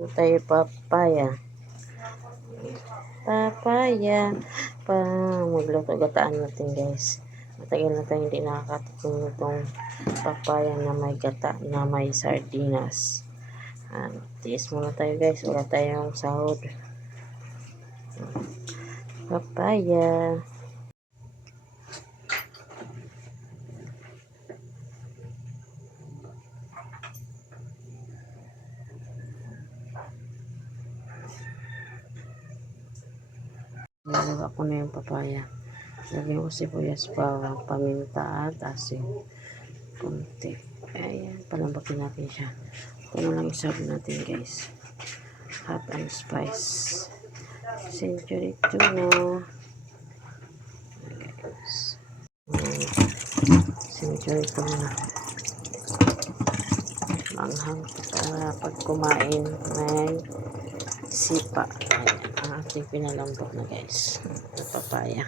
Tayo papaya. Papaya. Magluto gataan natin guys. Matagal na tayo hindi nakakatikim itong papaya na may gata, na may sardinas. Tiis muna tayo guys. Wala tayong sahod. Papaya. Nagawa ko na yung papaya. Lagyan ko sibuyas, bawang, paminta at asin. Kunti. Ayan, palambakin natin siya. Ito na lang isabi natin guys. Hot and spice. Century tuna. Century tuna. Manghang para pag kumain may sipa. Ayan, ang ating pinalambot na guys. Papaya.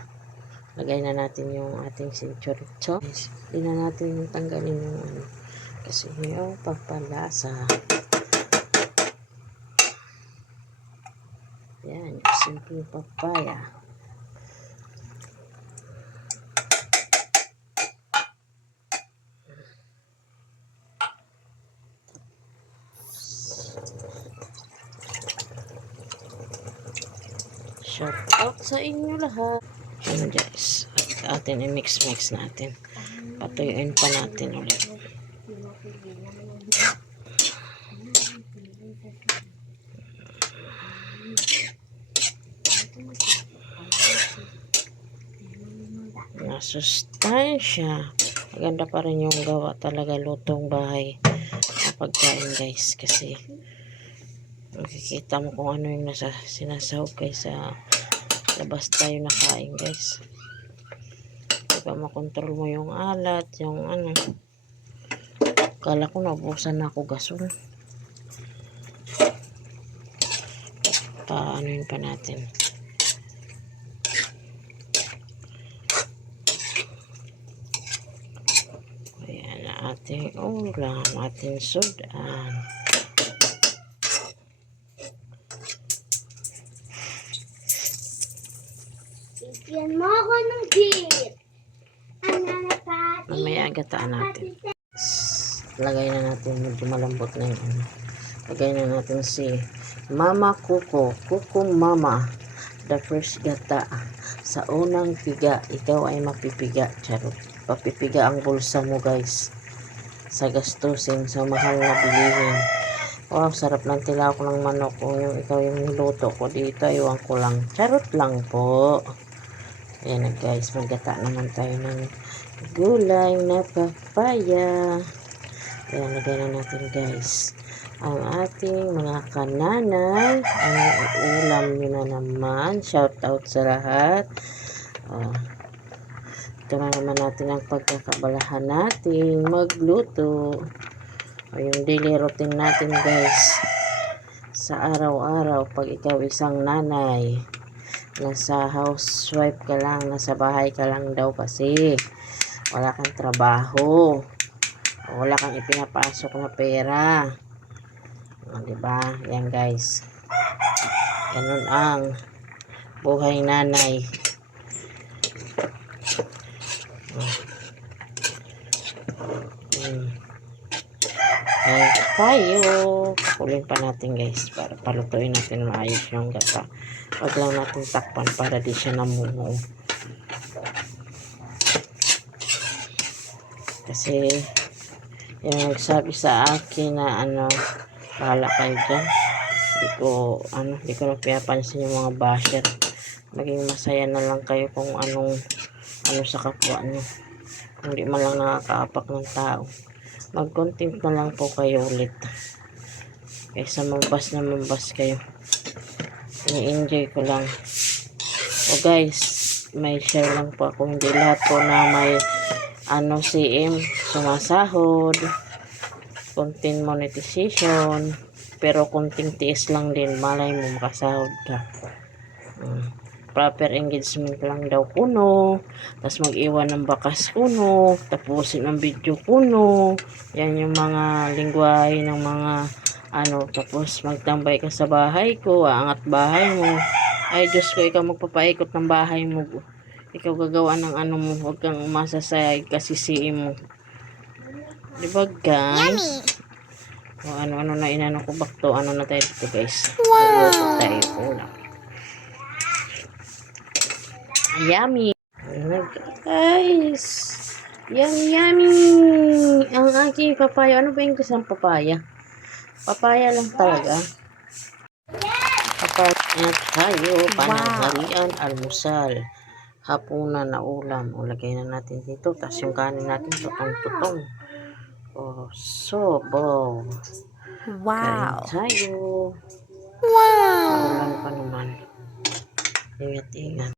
Lagay na natin yung ating century tuna. Hindi na natin tanggalin yung ano. Kasi yung pampalasa. Yan, yung simple papaya. Shout out sa inyo lahat. Ano guys, atin i-mix natin. Patuyuin pa natin ulit. Nasustansya. Maganda pa rin yung gawa talaga, lutong bahay na pagkain guys, kasi makikita mo kung ano yung sinasahog guys sa labas tayo nakain guys. Diba makontrol mo yung alat, yung ano. Kala ko naubusan na ako gasol. Paanoin pa natin. Ayan na ating ulam, ating sudan. Bigyan mo ako ng beer. Mamaya agataan natin. Lagay na natin, medyo malambot na yung ano. Lagay na natin si Mama Kuko. Kuko Mama. The first gata. Sa unang piga, ikaw ay mapipiga. Charot. Papipiga ang bulsa mo guys. Sa gastusin, sa mahal na bilihin. Wow, sarap ng tilaw ko ng manok. Kung yung ikaw yung niluto ko dito, iwan ko lang. Charot lang po. Ayan na guys, maggata naman tayo ng gulay na papaya. Ayan, lagay na natin guys ang ating mga kananay. Anong ulam nyo na naman. Shout out sa lahat. Ito na naman natin ang pagkakabalahan natin magluto. Yung daily routine natin guys sa araw-araw. Pag ikaw isang nanay, nasa housewife ka lang, nasa bahay ka lang daw kasi wala kang trabaho, wala kang ipinapasok na pera. Diba? Yan guys, ganun ang buhay nanay. Tayo pakulin pa natin guys para palutuin natin maayos yung gata. Wag lang natin takpan para di siya namuno, kasi yung nagsabi sa akin na ano, bahala kayo dyan. Hindi ko na pinapansin yung mga basher. Maging masaya na lang kayo kung ano sa kapwa nyo. Hindi man lang nakakaapak ng tao. Mag-content na lang po kayo ulit. Kaysa mambas kayo. I-enjoy ko lang. O guys, may share lang po ako. Hindi lahat po na may CM sumasahod, content monetization, pero konting tiis lang din, malay mo makasahod ka. Proper engagement lang daw kuno, tapos mag-iwan ng bakas kuno, tapusin ang video kuno. Yan yung mga lingwahe ng mga Tapos magtambay ka sa bahay ko, aangat bahay mo. Ay, Diyos ko, ikaw magpapaikot ng bahay mo. Ikaw gagawa ng mo, huwag kang umasa sa kasisiin mo. Diba, guys? O, ano na inano ko bakto, na tayo dito, guys. Wow! Tayo ulam. Yummy! Guys! Yummy! Ang aking papaya. Ano ba yung isang papaya? Papaya lang talaga. Papaya tayo. Pananghalian, almusal. Hapunan na ulam. O, lagay na natin dito. Tapos yung kanin natin, tutong-tutong. O, sobo. Wow. Kain tayo. Wow. Ulan pa naman. Ingat-ingat.